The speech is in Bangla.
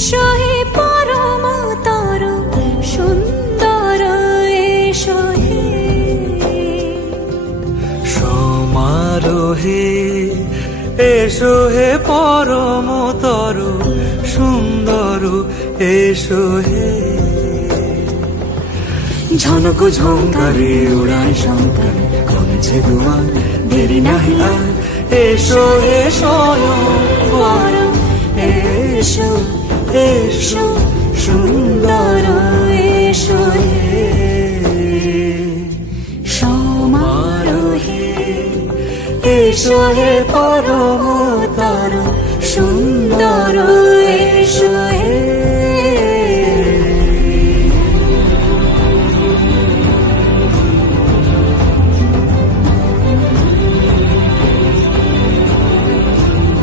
এসো হে পরম তর সুন্দর এসো হে সমারোহে এসো হে পরম তর সুন্দর এসো হে ঝনক ঝঙ্কারে উড়ায় শঙ্কর কমেছে দুয়ার দেরি নাহি আর এসো হে স্বয়ং পরম এসো এসো সুন্দর এসো হে সমারোহে এসো হে পরম